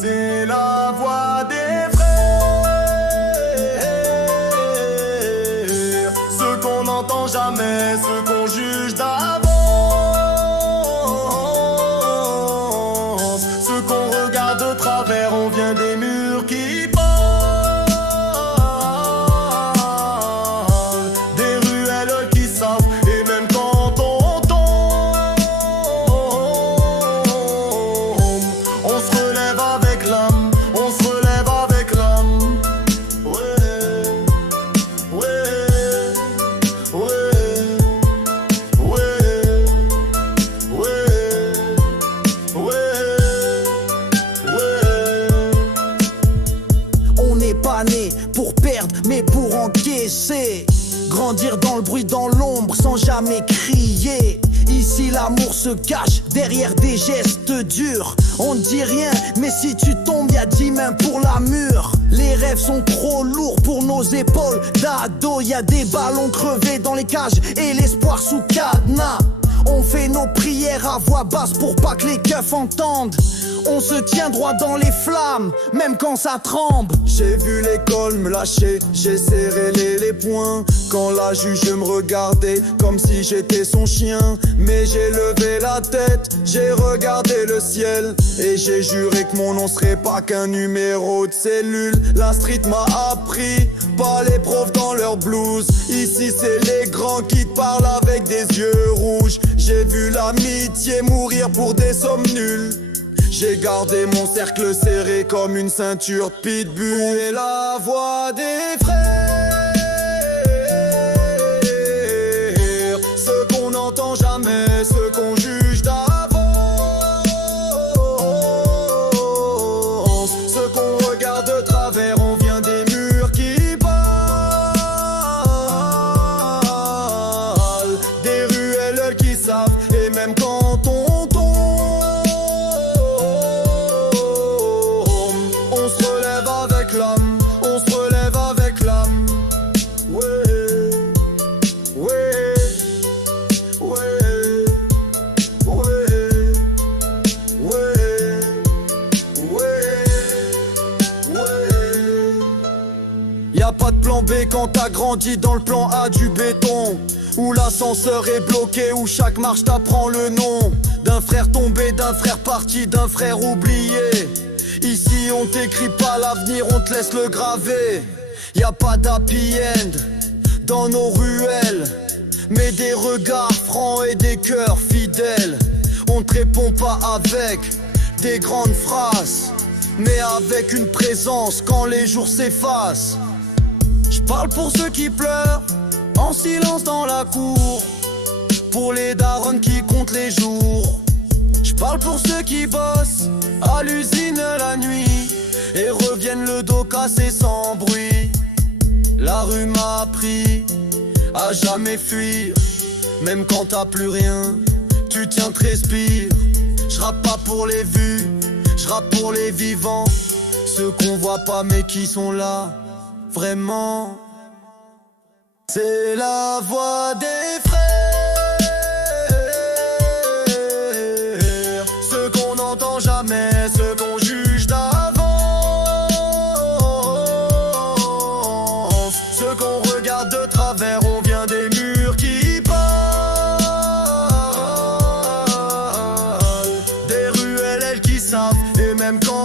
C'est la voix des frères, ceux qu'on n'entend jamais, ceux qu'on juge d'avance, ceux qu'on regarde de travers, on vient des murs qui parlent, des ruelles qui savent, et même quand on tombe, on se relève avec l'âme, on se relève avec l'âme. Ouais, ouais, ouais, ouais, ouais, ouais. On n'est pas né pour perdre, mais pour encaisser. Grandir dans le bruit, dans l'ombre, sans jamais crier. Ici l'amour se cache derrière des gestes durs. On ne dit rien, mais si tu tombes, y'a 10 mains pour la mur. Les rêves sont trop lourds pour nos épaules d'ado. Y'a des ballons crevés dans les cages et l'espoir sous cadenas. On fait nos prières à voix basse pour pas que les keufs entendent. On se tient droit dans les flammes, même quand ça tremble. J'ai vu l'école me lâcher, j'ai serré les poings. Quand la juge me regardait comme si j'étais son chien. Mais j'ai levé la tête, j'ai regardé le ciel, et j'ai juré que mon nom serait pas qu'un numéro de cellule. La street m'a appris, pas les profs dans leur blouse. Ici c'est les grands qui te parlent avec des yeux rouges. J'ai vu l'amitié mourir pour des sommes nulles. J'ai gardé mon cercle serré comme une ceinture de pitbull. Et la voix des frères, ceux qu'on n'entend jamais, ceux qu'on juge d'avance, ceux qu'on regarde de travers, on vient des murs qui parlent, des ruelles qui savent, et même quand on tombe, on se relève avec l'âme, on se relève avec l'âme. Ouais, ouais, ouais, ouais, ouais, ouais. Y'a pas de plan B quand t'as grandi dans le plan A du béton, où l'ascenseur est bloqué, où chaque marche t'apprend le nom d'un frère tombé, d'un frère parti, d'un frère oublié. Ici on t'écrit pas l'avenir, on te laisse le graver. Y'a pas d'happy end dans nos ruelles, mais des regards francs et des cœurs fidèles. On te répond pas avec des grandes phrases, mais avec une présence quand les jours s'effacent. J'parle pour ceux qui pleurent en silence dans la cour, pour les darons qui comptent les jours. J'parle pour ceux qui bossent à l'usine la nuit et reviennent le dos cassé sans bruit. La rue m'a appris à jamais fuir, même quand t'as plus rien, tu tiens, te respires. J'rappe pas pour les vues, j'rappe pour les vivants, ceux qu'on voit pas mais qui sont là, vraiment. C'est la voix des frères, ceux qu'on n'entend jamais, ceux qu'on juge d'avance, ceux qu'on regarde de travers, on vient des murs qui parlent, des ruelles elles qui savent, et même quand